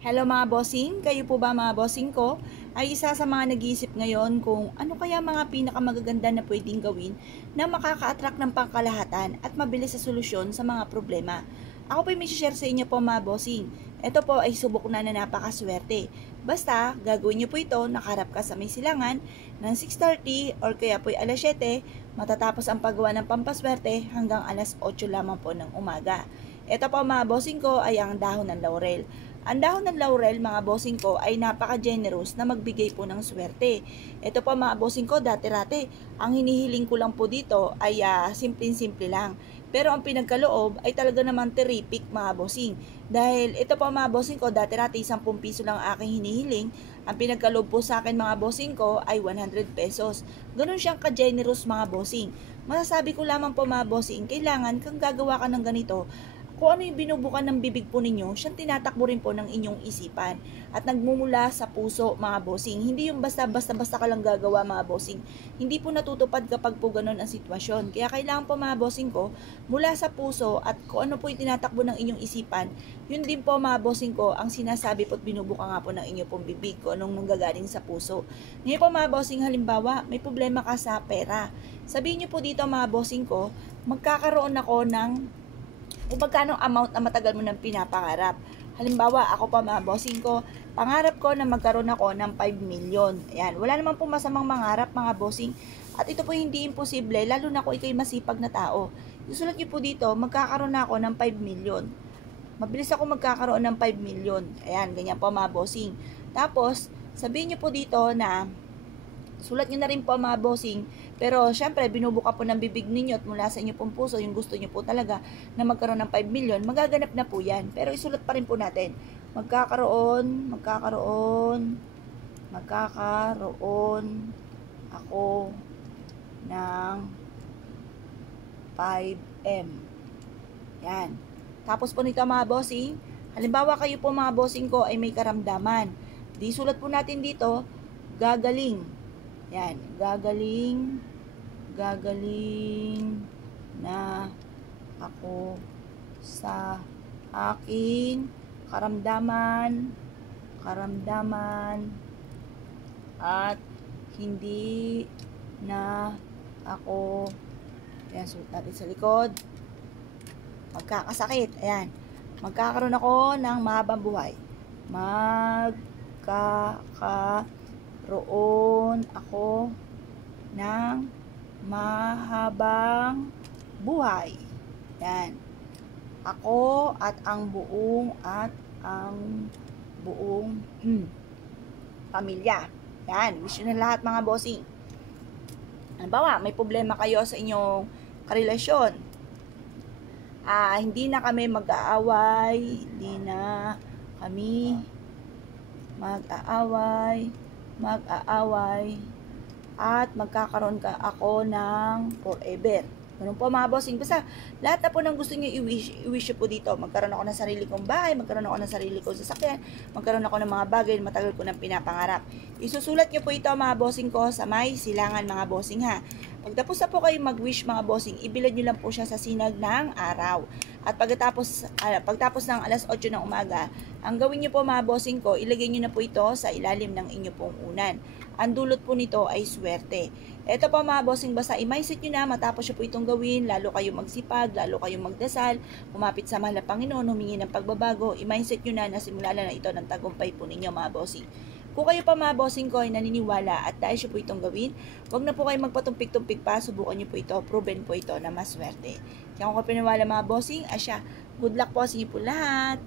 Hello mga bossing, kayo po ba mga bossing ko? Ay isa sa mga nag-iisip ngayon kung ano kaya mga pinakamagaganda na pwedeng gawin na makaka-attract ng pangkalahatan at mabilis sa solusyon sa mga problema. Ako po may share sa inyo po mga bossing. Ito po ay subok na napakaswerte. Basta gagawin niyo po ito, nakaharap ka sa may silangan ng 6:30 or kaya po ay alas 7, matatapos ang paggawa ng pampaswerte hanggang alas 8 lamang po ng umaga. Ito po mga bossing ko ay ang dahon ng laurel. Ang dahon ng laurel, mga bossing ko, ay napaka-generous na magbigay po ng swerte. Ito po mga bossing ko, dati-rate, ang hinihiling ko lang po dito ay simpleng-simple lang. Pero ang pinagkaloob ay talaga naman terrific mga bossing. Dahil ito po mga bossing ko, dati-rate 10 piso lang aking hinihiling. Ang pinagkaloob po sa akin mga bossing ko ay 100 pesos. Ganun siyang ka-generous mga bossing. Masasabi ko lamang po mga bossing, kailangan kang gagawa ka ng ganito. Kung ano yung binubukan ng bibig po ninyo, siyang tinatakbo rin po ng inyong isipan. At nagmumula sa puso, mga bossing. Hindi yung basta-basta ka lang gagawa, mga bossing. Hindi po natutupad kapag po ganun ang sitwasyon. Kaya kailangan po, mga bossing ko, mula sa puso at kung ano po yung tinatakbo ng inyong isipan, yun din po, mga bossing ko, ang sinasabi po at binubuka nga po ng inyong pong bibig ko anong nanggagaling sa puso. Ngayon po, mga bossing, halimbawa, may problema ka sa pera. Sabihin niyo po dito, mga bossing ko, magkakaroon ako ng kung magkano amount na matagal mo nang pinapangarap. Halimbawa, ako pa mga bossing ko, pangarap ko na magkaroon ako ng 5 million. Ayan, wala naman po masamang mangarap mga bossing. At ito po hindi imposible, lalo na kung ikaw'y masipag na tao. Isulat niyo po dito, magkakaroon na ako ng 5 million. Mabilis ako magkakaroon ng 5 million. Ayan, ganyan po mga bossing. Tapos, sabihin niyo po dito na sulat nyo na rin po mga bossing, pero syempre binubuka po ng bibig ninyo at mula sa inyo pong puso yung gusto nyo po talaga na magkaroon ng 5 million, magaganap na po yan. Pero isulat pa rin po natin, magkakaroon ako ng 5M. Yan. Tapos po nito mga bossing, halimbawa kayo po mga bossing ko ay may karamdaman. Di sulat po natin dito, gagaling. Yan, gagaling na ako sa aking karamdaman at hindi na ako, yan, sulat natin sa likod, magkakasakit. Ayan, magkakaroon ako ng mahabang buhay. Magkakaroon ako ng mahabang buhay. Yan. Ako at ang buong pamilya. Yan. Wish nyo na lahat mga bossing. Halimbawa, may problema kayo sa inyong karelasyon. Hindi na kami mag-aaway. At magkakaroon ako ng forever. Ganun po mga bossing. Basta lahat na po ng gusto nyo i-wish po dito. Magkaroon ako ng sarili kong bahay, magkaroon ako ng sarili kong sasakyan, magkaroon ako ng mga bagay na matagal ko nang pinapangarap. Isusulat nyo po ito mga bossing ko sa may silangan mga bossing ha. Pagtapos na po kayo mag-wish mga bossing, ibilad nyo lang po siya sa sinag ng araw. At pagtapos ng alas 8 ng umaga, ang gawin nyo po mga bossing ko, ilagay nyo na po ito sa ilalim ng inyo pong unan. Ang dulot po nito ay swerte. Ito po mga bossing, basta i-mindset nyo na matapos nyo po itong gawin, lalo kayong magsipag, lalo kayong magdasal, kumapit sa mahal na Panginoon, humingi ng pagbabago, i-mindset nyo na simula na ito ng tagumpay po ninyo mga bossing. Kung kayo pa mga bossing ko ay naniniwala at dahil siya po itong gawin, huwag na po kayo magpatumpik-tumpik pa, subukan nyo po ito, proven po ito na maswerte. Kaya kung kayo piniwala mga bossing, asya, good luck po sa inyo po lahat.